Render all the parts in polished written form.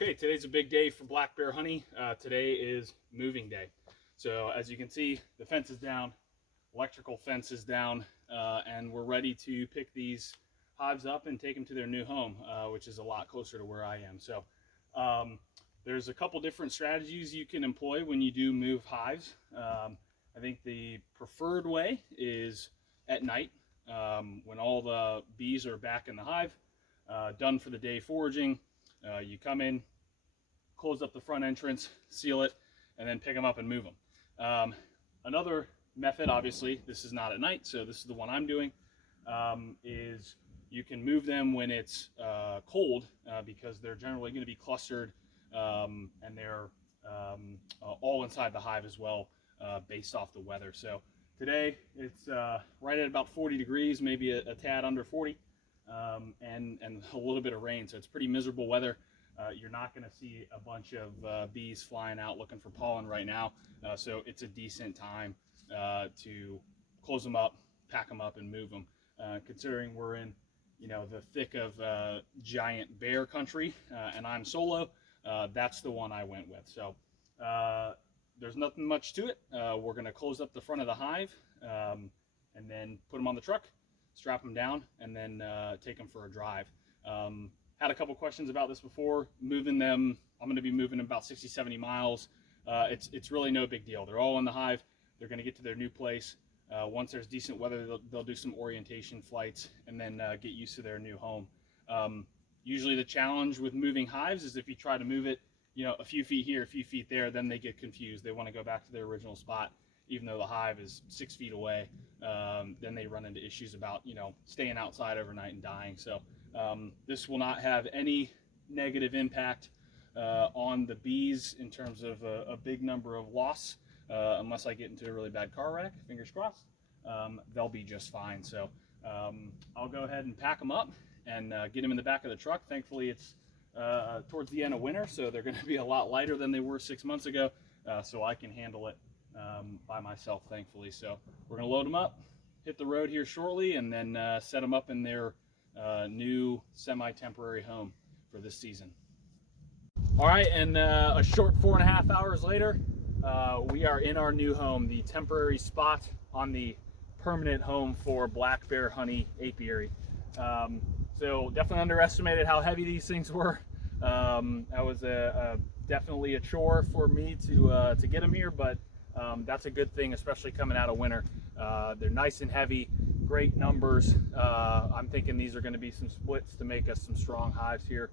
Okay, today's a big day for black bear honey. Today is moving day. So as you can see, the fence is down, electrical fence is down, and we're ready to pick these hives up and take them to their new home, which is a lot closer to where I am. So there's a couple different strategies you can employ when you do move hives. I think the preferred way is at night, when all the bees are back in the hive, done for the day foraging. You come in, close up the front entrance, seal it, and then pick them up and move them. Another method, obviously, this is not at night, so this is the one I'm doing, is you can move them when it's cold, because they're generally going to be clustered, and they're all inside the hive as well, based off the weather. So today it's right at about 40 degrees, maybe a tad under 40. And a little bit of rain, so it's pretty miserable weather. You're not going to see a bunch of bees flying out looking for pollen right now, so it's a decent time to close them up, pack them up, and move them. Considering we're in, the thick of giant bear country, and I'm solo, that's the one I went with. So there's nothing much to it. We're going to close up the front of the hive, and then put them on the truck, strap them down, and then take them for a drive. Had a couple questions about this before. Moving them, I'm going to be moving them about 60-70 miles. It's really no big deal. They're all in the hive. They're going to get to their new place. Once there's decent weather, they'll do some orientation flights and then get used to their new home. Usually the challenge with moving hives is if you try to move it, a few feet here, a few feet there, then they get confused. They want to go back to their original spot, even though the hive is 6 feet away. Then they run into issues about, staying outside overnight and dying. So this will not have any negative impact on the bees in terms of a big number of loss, unless I get into a really bad car wreck, fingers crossed. They'll be just fine. So I'll go ahead and pack them up and get them in the back of the truck. Thankfully, it's towards the end of winter, so they're going to be a lot lighter than they were 6 months ago, so I can handle it by myself, thankfully. So we're going to load them up, hit the road here shortly, and then set them up in their new semi-temporary home for this season. All right, and a short 4.5 hours later, we are in our new home, the temporary spot on the permanent home for black bear honey apiary. So definitely underestimated how heavy these things were. That was definitely a chore for me to get them here, but that's a good thing, especially coming out of winter. They're nice and heavy, great numbers. I'm thinking these are going to be some splits to make us some strong hives here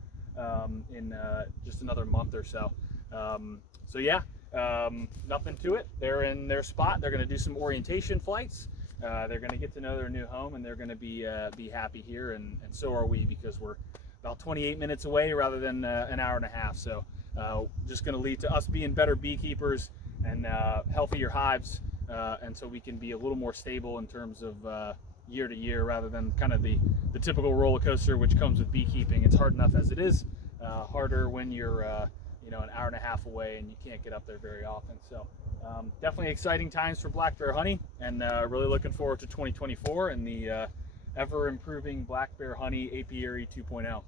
in just another month or so. So yeah, nothing to it. They're in their spot. They're going to do some orientation flights. They're going to get to know their new home, and they're going to be happy here, and so are we, because we're about 28 minutes away rather than an hour and a half. So just going to lead to us being better beekeepers and healthier hives, and so we can be a little more stable in terms of year to year, rather than kind of the typical roller coaster which comes with beekeeping. It's hard enough as it is, harder when you're an hour and a half away and you can't get up there very often. So definitely exciting times for black bear honey, and really looking forward to 2024 and the ever improving black bear honey apiary 2.0.